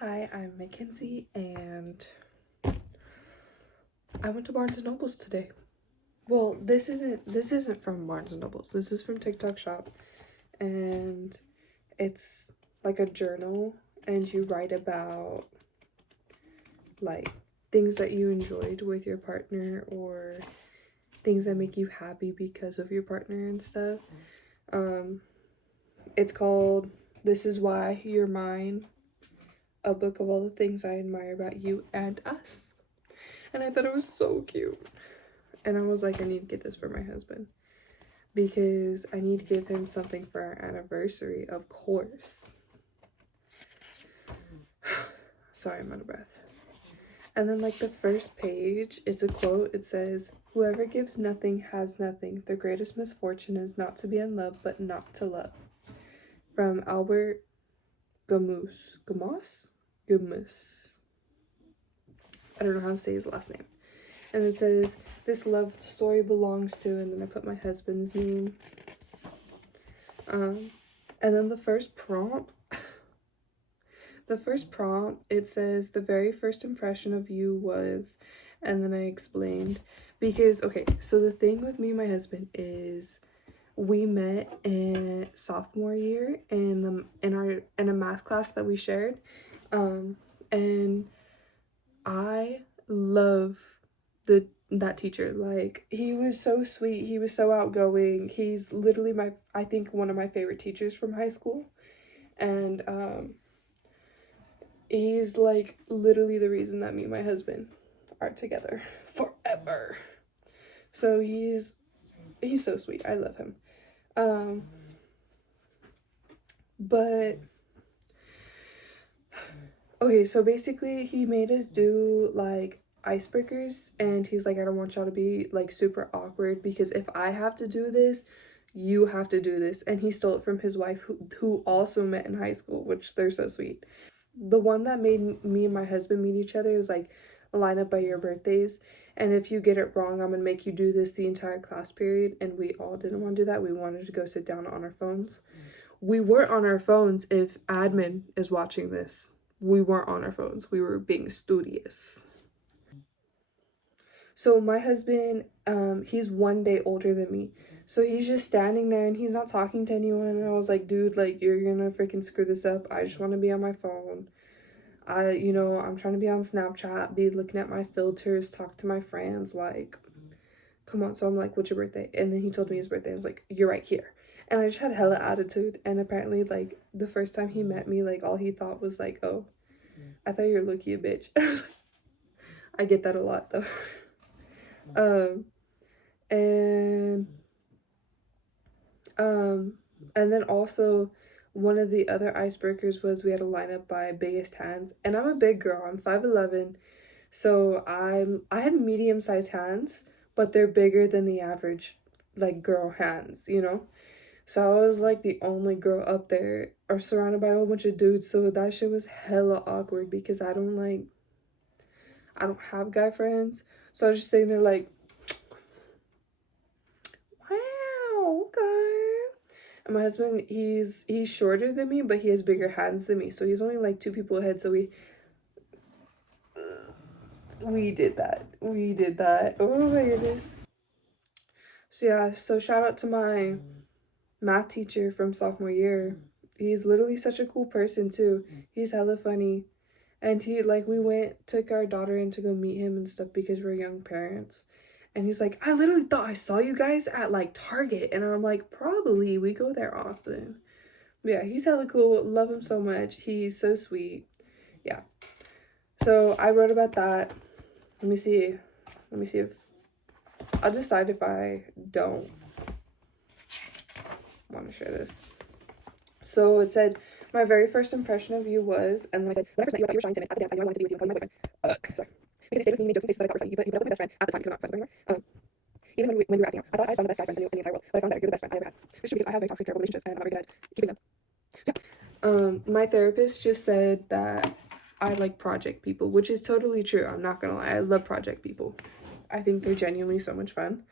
Hi, I'm Mackenzie, and I went to Barnes and Nobles today. Well, this isn't from Barnes and Nobles. This is from TikTok Shop, and it's like a journal, and you write about like things that you enjoyed with your partner or things that make you happy because of your partner and stuff. Um, it's called "This Is Why You're Mine," a book of all the things I admire about you and us. And I thought it was so cute. And I was like, I need to get this for my husband because I need to give him something for our anniversary, of course. Sorry, I'm out of breath. And then, like, the first page, it's a quote. It says, "Whoever gives nothing has nothing. The greatest misfortune is not to be in love, but not to love." From Albert Camus. Camus? Camus. I don't know how to say his last name. And it says, "This love story belongs to," and then I put my husband's name. And then the first prompt, it says, "The very first impression of you was," and then I explained, because, okay, so the thing with me and my husband is we met in sophomore year in a math class that we shared, and I love that teacher. Like, he was so sweet, he was so outgoing. He's literally I think one of my favorite teachers from high school, and he's like literally the reason that me and my husband are together forever. So he's so sweet. I love him. But okay, so basically he made us do like icebreakers, and he's like, "I don't want y'all to be like super awkward, because if I have to do this, you have to do this." And he stole it from his wife, who also met in high school, which they're so sweet. The one that made me and my husband meet each other is like, line up by your birthdays, and if you get it wrong, I'm gonna make you do this the entire class period. And we all didn't want to do that. We wanted to go sit down on our phones. We weren't on our phones. If admin is watching this, we weren't on our phones. We were being studious. So my husband, he's 1 day older than me. So he's just standing there and he's not talking to anyone. And I was like, "Dude, like, you're gonna freaking screw this up. I just want to be on my phone. I'm trying to be on Snapchat, be looking at my filters, talk to my friends. Like, come on." So I'm like, "What's your birthday?" And then he told me his birthday. I was like, "You're right here." And I just had hella attitude. And apparently, like, the first time he met me, like, all he thought was like, "Oh, I thought you were Loki a bitch." I was like, I get that a lot though. um, and and then also, one of the other icebreakers was we had to line up by biggest hands, and I'm a big girl. I'm 5'11", so I have medium-sized hands, but they're bigger than the average like girl hands, you know? So I was like the only girl up there or surrounded by a whole bunch of dudes, so that shit was hella awkward because I don't have guy friends. So I was just sitting there like, "Wow, okay." And my husband, he's shorter than me, but he has bigger hands than me. So he's only like two people ahead. So we did that. We did that. Oh my goodness. So yeah, so shout out to my math teacher from sophomore year. He's literally such a cool person too. He's hella funny. And we took our daughter in to go meet him and stuff because we're young parents. And he's like, "I literally thought I saw you guys at like Target." And I'm like, "Probably, we go there often." But yeah, he's hella cool. Love him so much. He's so sweet. Yeah. So I wrote about that. Let me see. Let me see if I'll decide if I don't want to share this. So it said, "My very first impression of you was," and then I said, "When I first met you, I thought you were shy and timid. At the dance, I knew I wanted to be with you and call you my boyfriend." Sorry. "Because you stayed with me and made jokes and faces that I thought were funny. You put up with my best friend at the time because we're not friends anymore. Even when we were acting out, I thought I found the best guy friend in the entire world, but I found that you're the best friend I ever had. This is true because I have very toxic, terrible relationships, and I'm not very good at keeping them." So, yeah. My therapist just said that I like project people, which is totally true. I'm not gonna lie. I love project people. I think they're genuinely so much fun.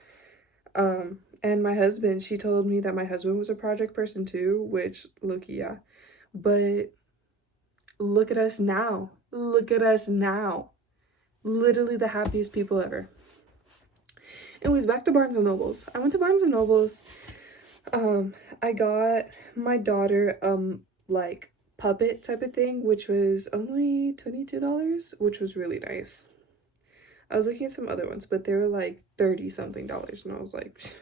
And my husband, she told me that my husband was a project person too, which, look, yeah. But Look at us now. Look at us now. Literally the happiest people ever. Anyways, back to Barnes & Nobles. I went to Barnes & Nobles. I got my daughter, like, puppet type of thing, which was only $22, which was really nice. I was looking at some other ones, but they were like 30 something dollars, and I was like,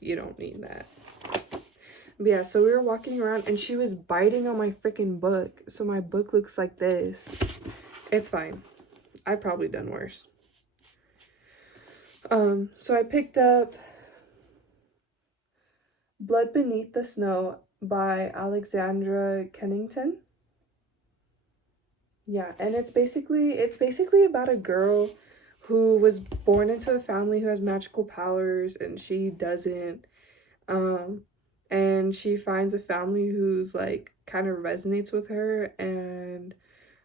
you don't need that. But yeah, so we were walking around and she was biting on my freaking book. So my book looks like this. It's fine. I've probably done worse. So I picked up Blood Beneath the Snow by Alexandra Kennington. Yeah, and it's basically about a girl who was born into a family who has magical powers and she doesn't. And she finds a family who's like kind of resonates with her, and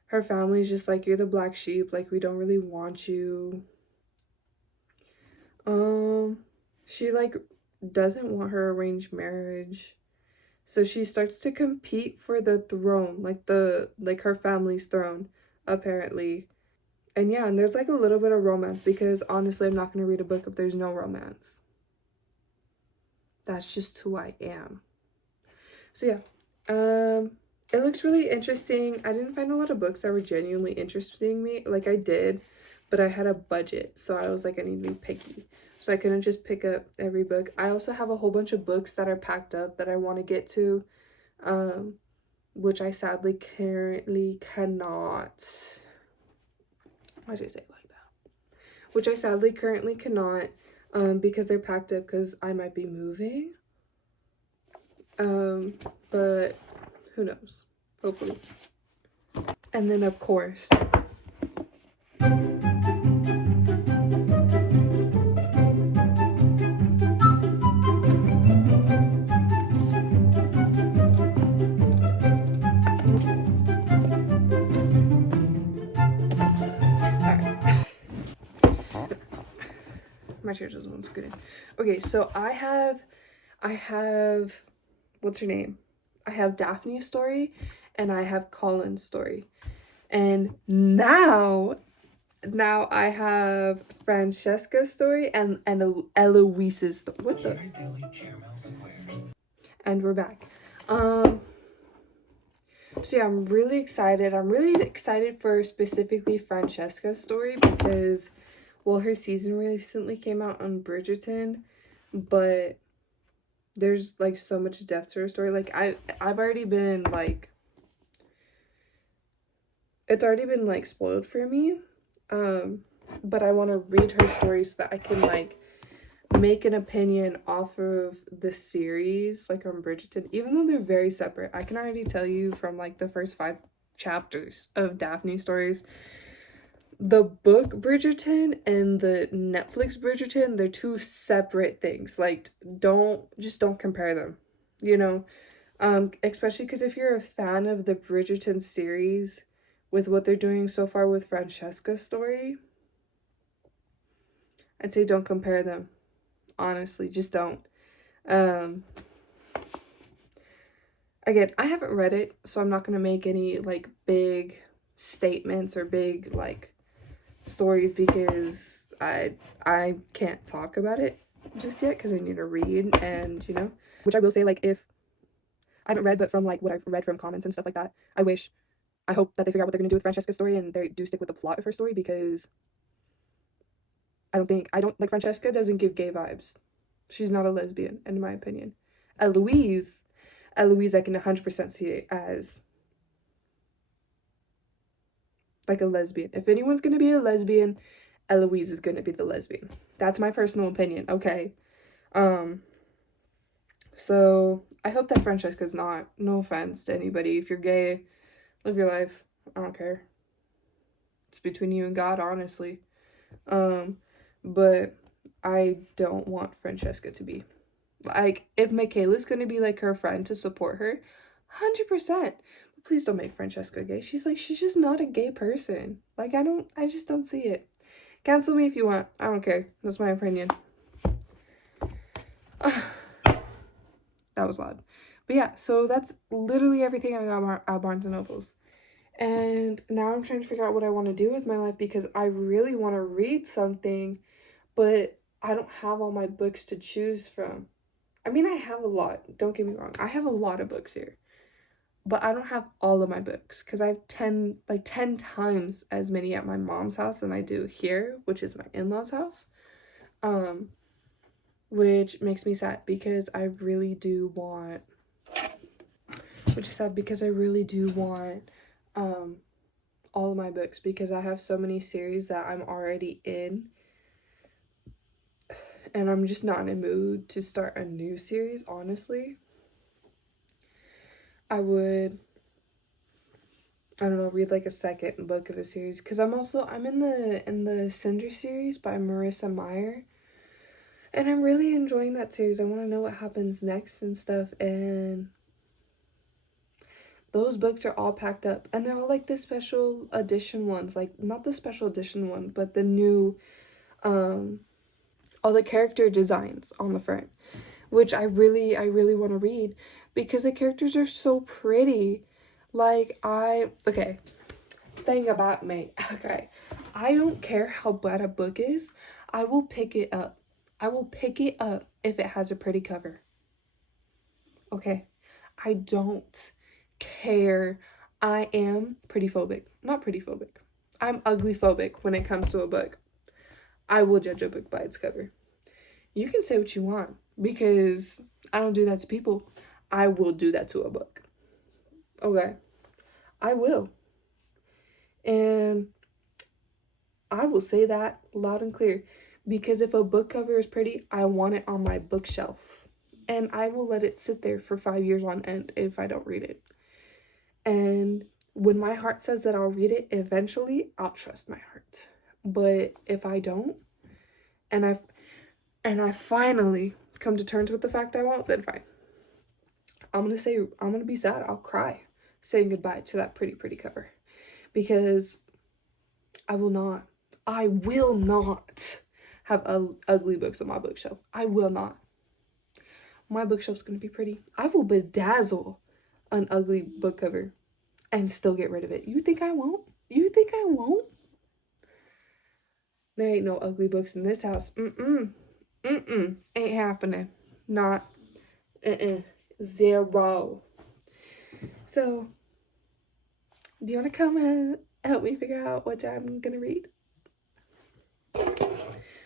her family's just like, you're the black sheep, like we don't really want you. She like doesn't want her arranged marriage, so she starts to compete for the throne, like her family's throne, apparently. And yeah, and there's like a little bit of romance, because honestly I'm not going to read a book if there's no romance. That's just who I am. So yeah, it looks really interesting. I didn't find a lot of books that were genuinely interesting me. Like, I did, but I had a budget, so I was like, I need to be picky. So I couldn't just pick up every book. I also have a whole bunch of books that are packed up that I want to get to, which I sadly currently cannot. Why did I say it like that? Which I sadly currently cannot, because they're packed up because I might be moving. But who knows? Hopefully. And then of course, my chair doesn't want to scoot in. Okay, so I have, what's her name? I have Daphne's story, and I have Colin's story, and now I have Francesca's story and Eloise's story. What the? And we're back. So yeah, I'm really excited. I'm really excited for specifically Francesca's story because, well, her season recently came out on Bridgerton, but there's like so much depth to her story. Like I've already been like, it's already been like spoiled for me, but I want to read her story so that I can like make an opinion off of the series, like on Bridgerton. Even though they're very separate, I can already tell you from like the first 5 chapters of Daphne's stories, the book Bridgerton and the Netflix Bridgerton, they're 2 separate things. Like, don't compare them, you know? Especially because if you're a fan of the Bridgerton series with what they're doing so far with Francesca's story, I'd say don't compare them. Honestly, just don't. Again, I haven't read it, so I'm not gonna make any like big statements or big like stories because I can't talk about it just yet because I need to read, and you know, which I will say, like, if I haven't read, but from like what I've read from comments and stuff like that, I hope that they figure out what they're gonna do with Francesca's story and they do stick with the plot of her story, because I don't like, Francesca doesn't give gay vibes. She's not a lesbian, in my opinion. Eloise, I can 100% see it as like a lesbian. If anyone's gonna be a lesbian, Eloise is gonna be the lesbian. That's my personal opinion, okay? So I hope that Francesca's not. No offense to anybody. If you're gay, live your life. I don't care. It's between you and God, honestly. But I don't want Francesca to be. Like, if Michaela's gonna be like her friend to support her, 100%. But please don't make Francesca gay. She's just not a gay person. Like, I just don't see it. Cancel me if you want. I don't care. That's my opinion. That was loud. But yeah, so that's literally everything I got at Barnes & Nobles. And now I'm trying to figure out what I want to do with my life because I really want to read something, but I don't have all my books to choose from. I mean, I have a lot. Don't get me wrong. I have a lot of books here. But I don't have all of my books because I have 10 times as many at my mom's house than I do here, which is my in-laws' house. Which makes me sad because I really do want all of my books because I have so many series that I'm already in and I'm just not in a mood to start a new series, honestly. I don't know, read like a second book of a series because I'm in the Cinder series by Marissa Meyer, and I'm really enjoying that series. I want to know what happens next and stuff, and those books are all packed up and they're all like the special edition ones, like not the special edition one, but the new all the character designs on the front, which I really want to read because the characters are so pretty. Thing about me, okay, I don't care how bad a book is, I will pick it up. I will pick it up if it has a pretty cover. Okay, I don't care. I am pretty phobic. Not pretty phobic. I'm ugly phobic when it comes to a book. I will judge a book by its cover. You can say what you want because I don't do that to people. I will do that to a book. Okay, I will. And I will say that loud and clear because if a book cover is pretty, I want it on my bookshelf. And I will let it sit there for 5 years on end if I don't read it. And when my heart says that I'll read it, eventually I'll trust my heart. But if I don't, and I finally come to terms with the fact I won't, then fine. I'm gonna be sad. I'll cry saying goodbye to that pretty cover because I will not have ugly books on my bookshelf. I will not. My bookshelf's gonna be pretty. I will bedazzle an ugly book cover and still get rid of it. You think I won't? You think I won't? There ain't no ugly books in this house. Ain't happening. Not. Zero. So, do you want to come and help me figure out what I'm gonna read?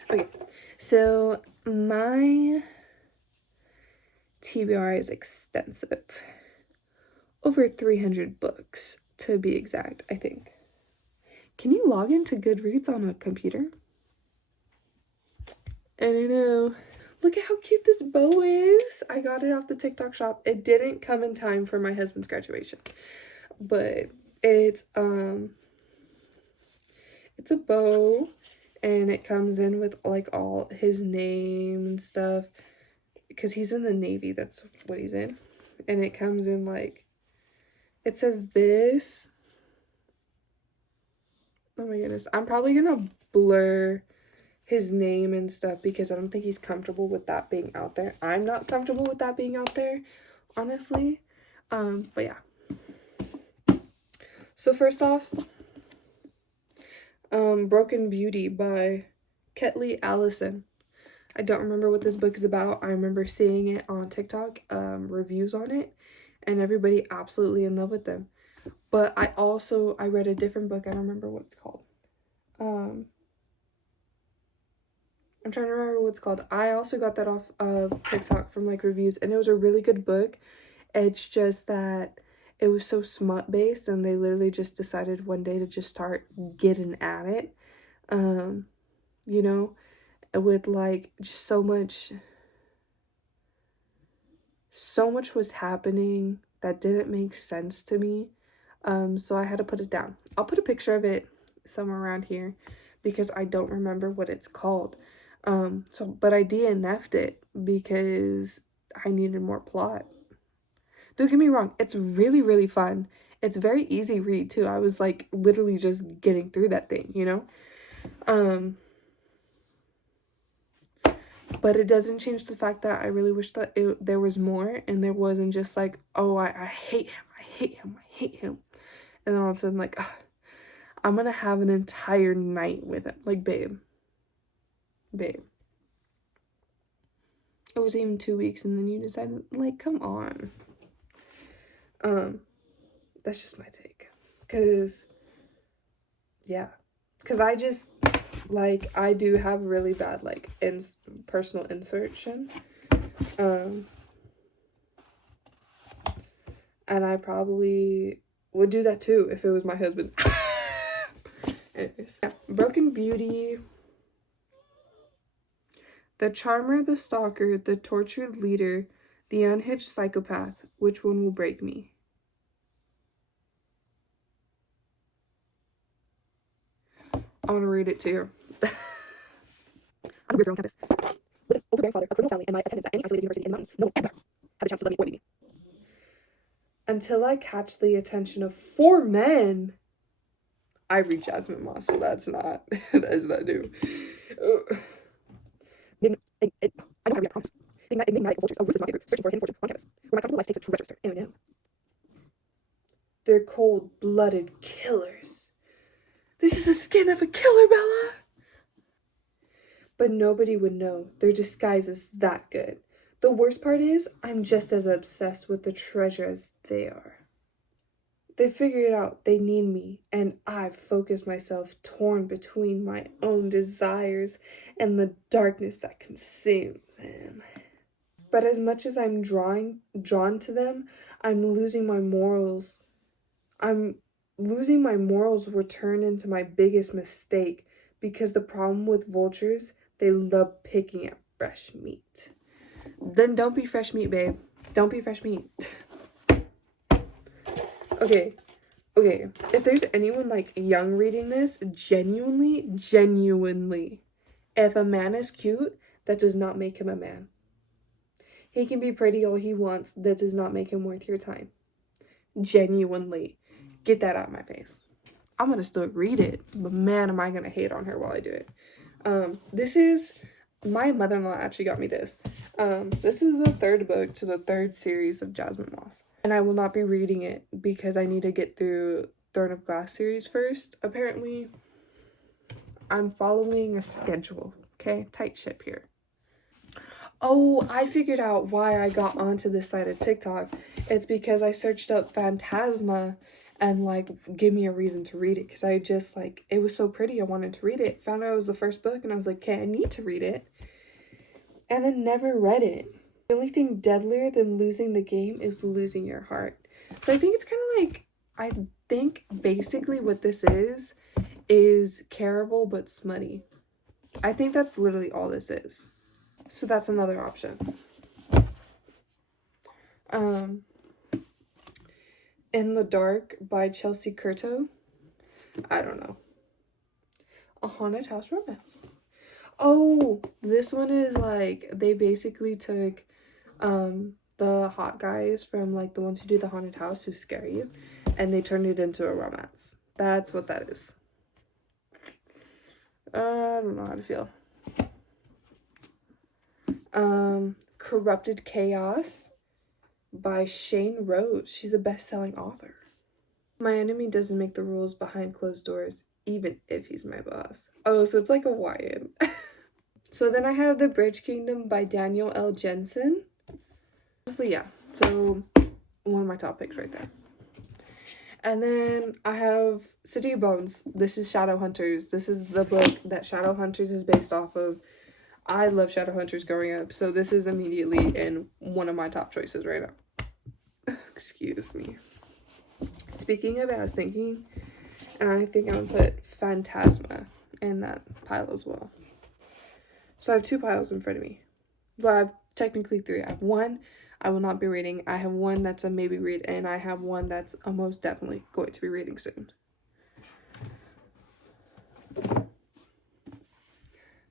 Okay, so my TBR is extensive. Over 300 books, to be exact, I think. Can you log into Goodreads on a computer? I don't know. Look at how cute this bow is. I got it off the TikTok shop. It didn't come in time for my husband's graduation. But it's a bow and it comes in with like all his name and stuff because he's in the Navy. That's what he's in. And it comes in like, it says this. Oh my goodness. I'm probably gonna blur his name and stuff because I don't think he's comfortable with that being out there. I'm not comfortable with that being out there, honestly. But yeah. So first off, Broken Beauty by Ketley Allison. I don't remember what this book is about. I remember seeing it on TikTok, reviews on it, and everybody absolutely in love with them. But I read a different book. I don't remember what it's called. I'm trying to remember what it's called. I also got that off of TikTok from like reviews, and it was a really good book. It's just that it was so smut based, and they literally just decided one day to just start getting at it. You know, with like just so much was happening that didn't make sense to me. So I had to put it down. I'll put a picture of it somewhere around here because I don't remember what it's called. But I DNF'd it because I needed more plot. Don't get me wrong, it's really, really fun. It's very easy read too. I was like literally just getting through that thing, you know? But it doesn't change the fact that I really wish that there was more and there wasn't just like, oh, I hate him, I hate him, I hate him. And then all of a sudden, like, ugh, I'm gonna have an entire night with him. Like, babe. It was even 2 weeks and then you decided, like, come on. That's just my take. Because, yeah. Because I just, like, I do have really bad, like, personal insertion. And I probably would do that too if it was my husband. Anyways, yeah. Broken Beauty. The charmer, the stalker, the tortured leader, the unhinged psychopath. Which one will break me? I want to read it too. I'm a weird girl on campus. With an overbearing father, a criminal family, and my attendance at any isolated university in the mountains, no one ever had a chance to let me or leave me. Until I catch the attention of 4 men. I read Jasmine Moss, so that's not new. I know how to read, I promise. Enigmatic vultures, a ruthless mockery, searching for a hidden fortune on campus, where my comfortable life takes a treacherous turn. Oh no. They're cold-blooded killers. This is the skin of a killer, Bella! But nobody would know. Their disguise is that good. The worst part is, I'm just as obsessed with the treasure as they are. They figured out they need me, and I've focused myself torn between my own desires and the darkness that consumes them. But as much as I'm drawn to them, I'm losing my morals. Losing my morals will turn into my biggest mistake, because the problem with vultures, they love picking at fresh meat. Then don't be fresh meat, babe. Don't be fresh meat. Okay. If there's anyone, like, young reading this, genuinely, if a man is cute, that does not make him a man. He can be pretty all he wants. That does not make him worth your time. Genuinely. Get that out of my face. I'm gonna still read it, but man, am I gonna hate on her while I do it. This is, my mother-in-law actually got me this. This is the 3rd book to the 3rd series of Jasmine Moss. And I will not be reading it because I need to get through Throne of Glass series first. Apparently, I'm following a schedule, okay? Tight ship here. Oh, I figured out why I got onto this side of TikTok. It's because I searched up Phantasma and, like, give me a reason to read it. Because I just, like, it was so pretty, I wanted to read it. Found out it was the first book, and I was like, okay, I need to read it. And then never read it. The only thing deadlier than losing the game is losing your heart. So I think it's kind of like, I think basically what this is Carable but smutty. I think that's literally all this is. So that's another option. In the Dark by Chelsea Curto. I don't know. A haunted house romance. Oh, this one is like, they basically took the hot guys from, like, the ones who do the haunted house who scare you, and they turned it into a romance. That's what that is. I don't know how to feel. Corrupted Chaos by Shane Rose. She's a best-selling author. My enemy doesn't make the rules behind closed doors, even if he's my boss. Oh, so it's like a YN. So then I have The Bridge Kingdom by Daniel L. Jensen. So yeah, so one of my top picks right there. And then I have City of Bones. This is Shadowhunters. This is the book that Shadowhunters is based off of. I love Shadowhunters growing up, so this is immediately in one of my top choices right now. Excuse me. Speaking of it, I was thinking, and I think I'm gonna put Phantasma in that pile as well. So I have 2 piles in front of me. Well, I have technically 3. I have 1 I will not be reading. I have 1 that's a maybe read, and I have 1 that's most definitely going to be reading soon.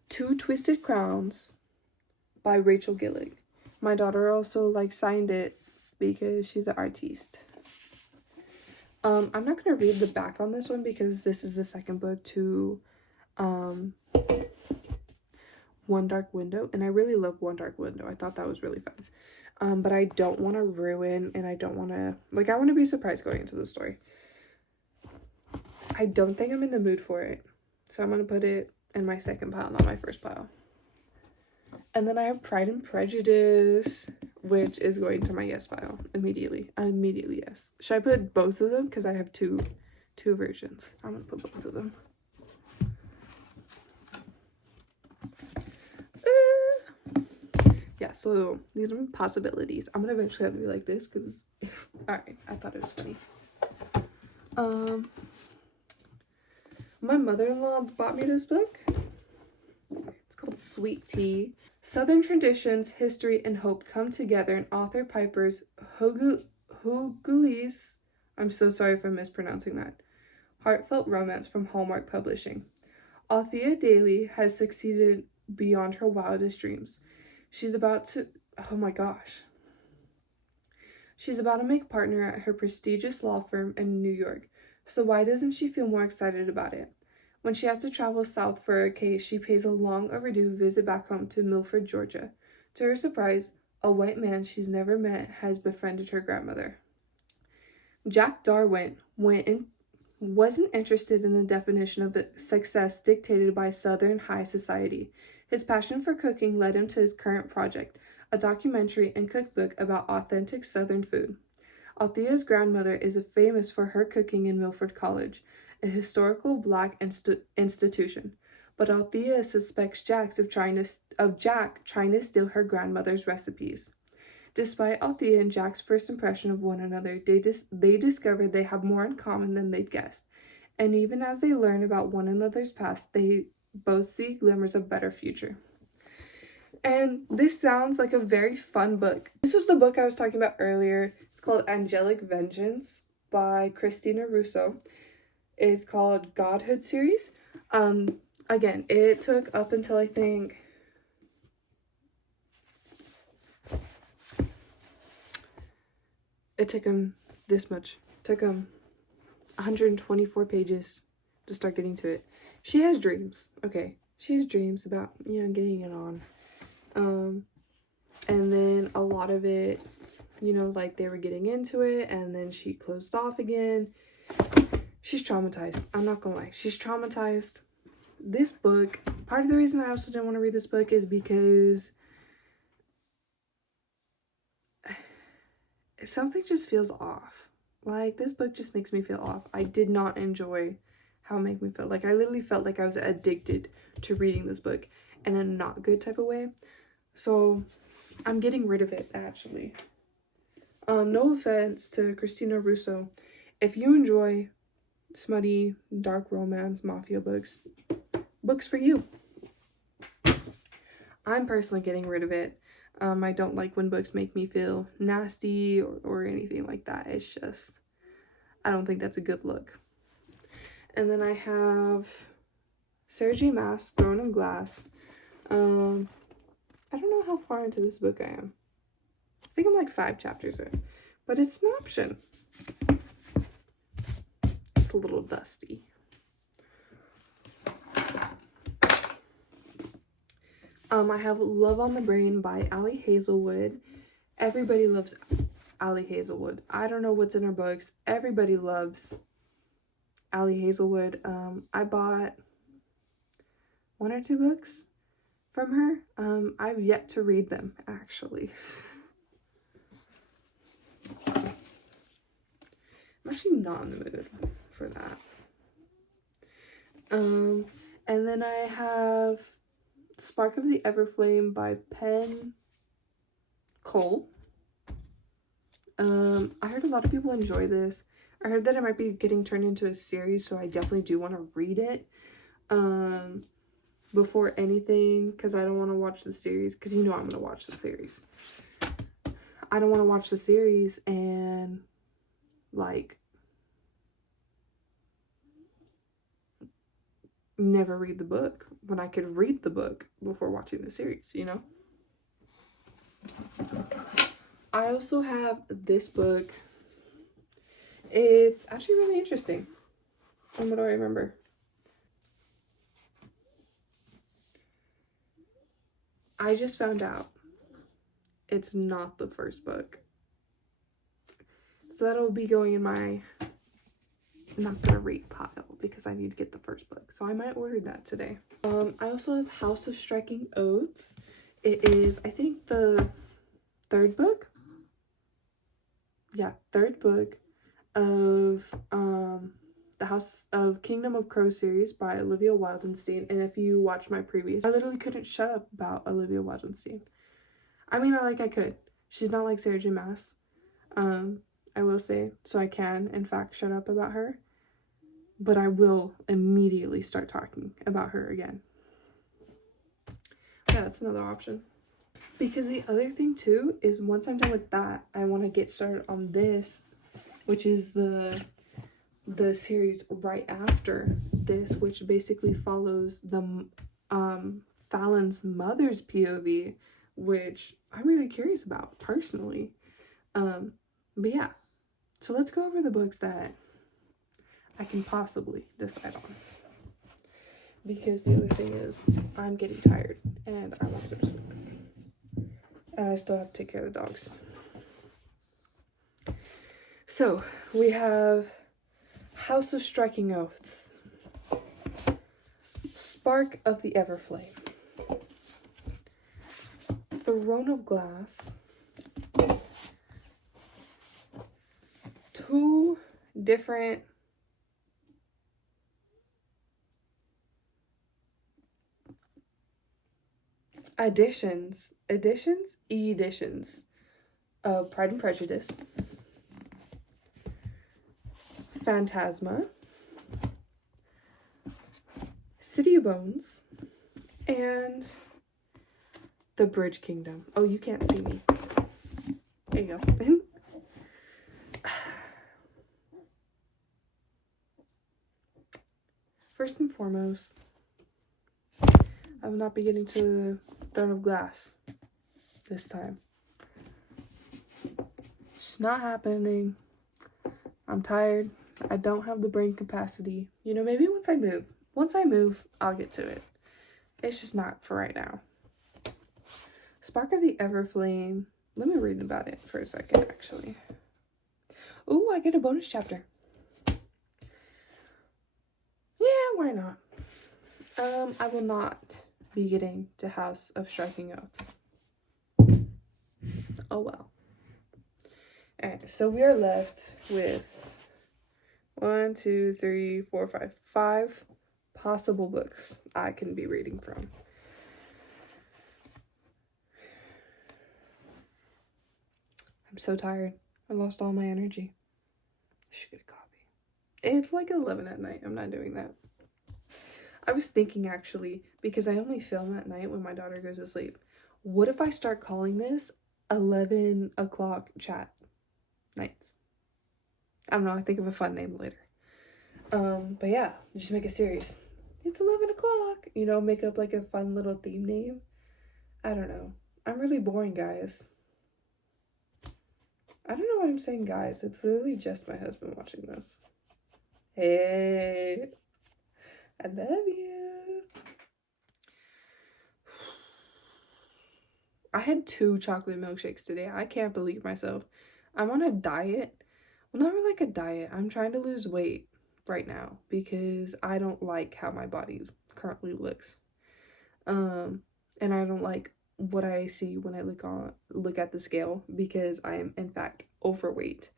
Two Twisted Crowns by Rachel Gillig. My daughter also, like, signed it because she's an artiste. I'm not gonna read the back on this one because this is the second book to One Dark Window, and I really love One Dark Window. I thought that was really fun. But I don't want to ruin, and I don't want to, like, I want to be surprised going into the story. I don't think I'm in the mood for it. So I'm going to put it in my second pile, not my first pile. And then I have Pride and Prejudice, which is going to my yes pile immediately. Immediately yes. Should I put both of them? Because I have two versions. I'm going to put both of them. Yeah, so these are possibilities. I'm gonna eventually have to be like this because alright, I thought it was funny. My mother-in-law bought me this book. It's called Sweet Tea. Southern traditions, history, and hope come together in author Piper's Hugulese, I'm so sorry if I'm mispronouncing that, heartfelt romance from Hallmark Publishing. Althea Daly has succeeded beyond her wildest dreams. She's about to make partner at her prestigious law firm in New York. So why doesn't she feel more excited about it? When she has to travel south for a case, she pays a long overdue visit back home to Milford, Georgia. To her surprise, a white man she's never met has befriended her grandmother. Jack Darwin wasn't interested in the definition of success dictated by Southern high society. His passion for cooking led him to his current project, a documentary and cookbook about authentic Southern food. Althea's grandmother is famous for her cooking in Milford College, a historical Black institution. But Althea suspects Jack of trying to steal her grandmother's recipes. Despite Althea and Jack's first impression of one another, they discover they have more in common than they'd guessed. And even as they learn about one another's past, they both see glimmers of better future. And this sounds like a very fun book. This was the book I was talking about earlier. It's called Angelic Vengeance by Christina Russo. It's called Godhood series. Again, it took up until I think it took him this much. It took him 124 pages to start getting to it. She has dreams. Okay. She has dreams about, getting it on. And then a lot of it, like they were getting into it and then she closed off again. She's traumatized. I'm not gonna lie. She's traumatized. This book, part of the reason I also didn't want to read this book is because something just feels off. Like, this book just makes me feel off. I did not enjoy how it made me feel. Like, I literally felt like I was addicted to reading this book in a not good type of way. So, I'm getting rid of it, actually. No offense to Christina Russo. If you enjoy smutty, dark romance, mafia books for you. I'm personally getting rid of it. I don't like when books make me feel nasty or anything like that. It's just, I don't think that's a good look. And then I have Sarah J. Maas, Throne of Glass. I don't know how far into this book I am. I think I'm like 5 chapters in, but it's an option. It's a little dusty. I have Love on the Brain by Ali Hazelwood. Everybody loves Ali Hazelwood. I don't know what's in her books. Everybody loves Ali Hazelwood. I bought 1 or 2 books from her. I've yet to read them, actually. I'm actually not in the mood for that. And then I have Spark of the Everflame by Penn Cole. I heard a lot of people enjoy this. I heard that it might be getting turned into a series, so I definitely do want to read it before anything, because I don't want to watch the series, because I'm going to watch the series. I don't want to watch the series and, like, never read the book when I could read the book before watching the series, I also have this book. It's actually really interesting. And what do I remember? I just found out it's not the first book. So that'll be going in my not gonna rate pile because I need to get the first book. So I might order that today. I also have House of Striking Oaths. It is, I think, the third book. Yeah, third book of the House of Kingdom of Crow series by Olivia Wildenstein. And if you watch my previous, I literally couldn't shut up about Olivia Wildenstein. I mean, I could. She's not like Sarah J Maas. I will say, so I can, in fact, shut up about her. But I will immediately start talking about her again. Yeah, that's another option. Because the other thing, too, is once I'm done with that, I want to get started on this, which is the series right after this, which basically follows the Fallon's mother's POV, which I'm really curious about, personally. But yeah. So let's go over the books that I can possibly decide on. Because the other thing is, I'm getting tired and I want to go to sleep. And I still have to take care of the dogs. So, we have House of Striking Oaths, Spark of the Everflame, Throne of Glass, two different editions of Pride and Prejudice, Phantasma, City of Bones, and The Bridge Kingdom. Oh, you can't see me. There you go. First and foremost, I will not be getting to the Throne of Glass this time. It's not happening. I'm tired. I don't have the brain capacity. You know, maybe once I move, I'll get to it. It's just not for right now. Spark of the Everflame. Let me read about it for a second, actually. Ooh, I get a bonus chapter. Yeah, why not? I will not be getting to House of Striking Oaths. Oh well. Alright, so we are left with 5 possible books I can be reading from. I'm so tired. I lost all my energy. I should get a coffee. It's like 11 at night. I'm not doing that. I was thinking, actually, because I only film at night when my daughter goes to sleep. What if I start calling this 11 o'clock chat nights? I don't know. I think of a fun name later. But yeah, just make a series. It's 11 o'clock. You know, make up like a fun little theme name. I don't know. I'm really boring, guys. I don't know why I'm saying guys. It's literally just my husband watching this. Hey, I love you. I had 2 chocolate milkshakes today. I can't believe myself. I'm on a diet. Well, not really like a diet. I'm trying to lose weight right now because I don't like how my body currently looks. And I don't like what I see when I look at the scale because I am in fact overweight.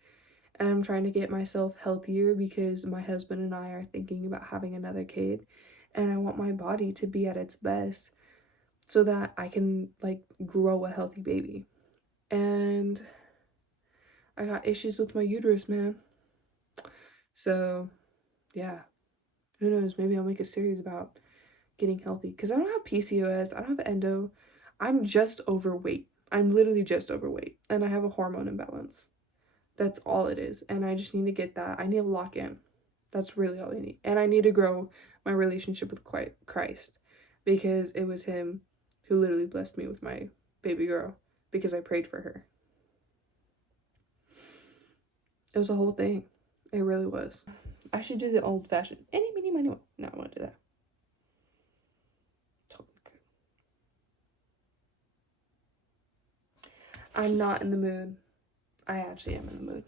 And I'm trying to get myself healthier because my husband and I are thinking about having another kid, and I want my body to be at its best so that I can like grow a healthy baby. And I got issues with my uterus, man. So yeah, who knows, maybe I'll make a series about getting healthy because I don't have PCOS, I don't have endo. I'm just overweight. I'm literally just overweight, and I have a hormone imbalance. That's all it is, and I just need to get that. I need to lock in. That's really all I need. And I need to grow my relationship with Christ, because it was him who literally blessed me with my baby girl because I prayed for her. It was a whole thing. It really was. I should do the old-fashioned any, mini, money. No, I want to do that. I'm not in the mood. I actually am in the mood.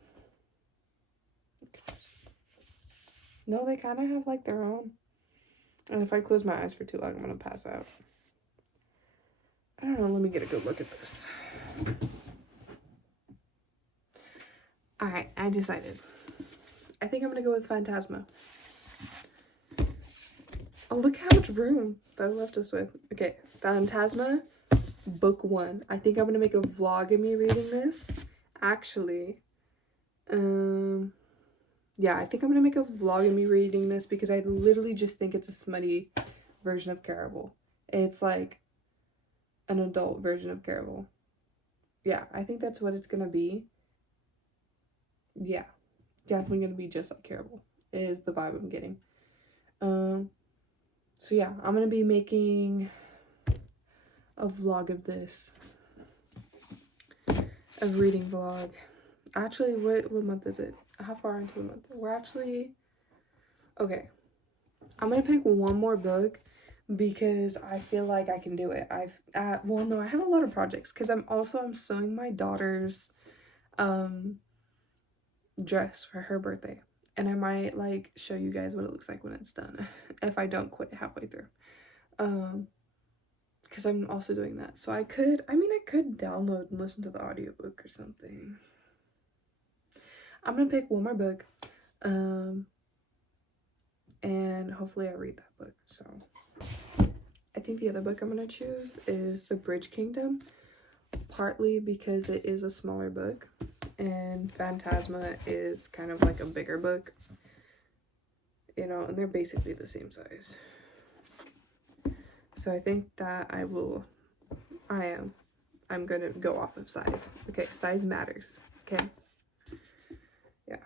No, they kind of have like their own. And if I close my eyes for too long, I'm gonna pass out. I don't know, let me get a good look at this. Alright, I decided. I think I'm gonna go with Phantasma. Oh, look how much room that left us with. Okay, Phantasma, book 1. I think I'm gonna make a vlog of me reading this. Actually, yeah, I think I'm gonna make a vlog of me reading this because I literally just think it's a smutty version of Caraval. It's like an adult version of Caraval. Yeah, I think that's what it's gonna be. Yeah, definitely gonna be just like Caraval is the vibe I'm getting. So yeah, I'm gonna be making a vlog of this. A reading vlog. Actually, what month is it? How far into the month? We're actually... Okay. I'm gonna pick one more book because I feel like I can do it. Well, no, I have a lot of projects because I'm sewing my daughter's dress for her birthday. And I might like show you guys what it looks like when it's done if I don't quit halfway through. Because I'm also doing that. So I could download and listen to the audiobook or something. I'm gonna pick one more book. And hopefully I read that book. So I think the other book I'm gonna choose is The Bridge Kingdom. Partly because it is a smaller book. And Phantasma is kind of like a bigger book. You know, and they're basically the same size. So I think that I'm gonna go off of size. Okay, size matters. Okay. Yeah.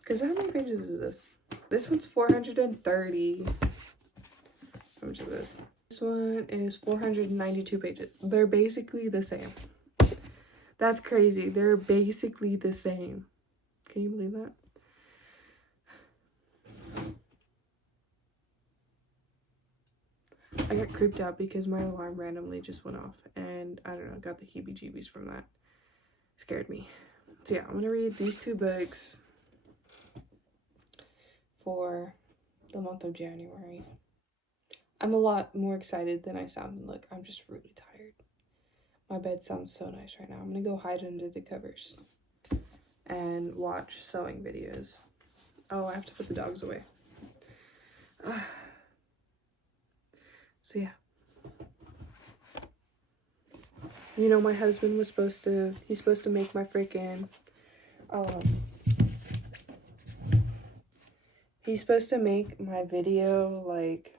Because how many pages is this? This one's 430. How much is this? This one is 492 pages. They're basically the same. That's crazy. They're basically the same. Can you believe that? I got creeped out because my alarm randomly just went off. And I don't know, got the heebie-jeebies from that. Scared me. So yeah, I'm gonna read these two books for the month of January. I'm a lot more excited than I sound and look. I'm just really tired. My bed sounds so nice right now. I'm gonna go hide under the covers and watch sewing videos. Oh, I have to put the dogs away. So yeah. You know, my husband was supposed to make my freaking, he's supposed to make my video, like,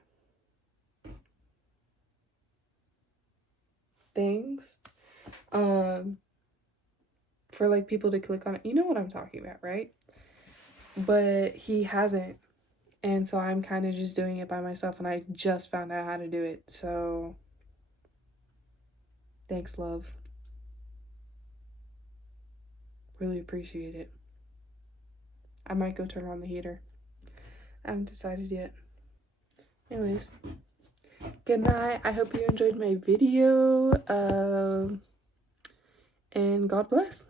things, for, like, people to click on it. You know what I'm talking about, right? But he hasn't. And so I'm kind of just doing it by myself, and I just found out how to do it. So thanks, love. Really appreciate it. I might go turn on the heater. I haven't decided yet. Anyways, good night. I hope you enjoyed my video. And God bless.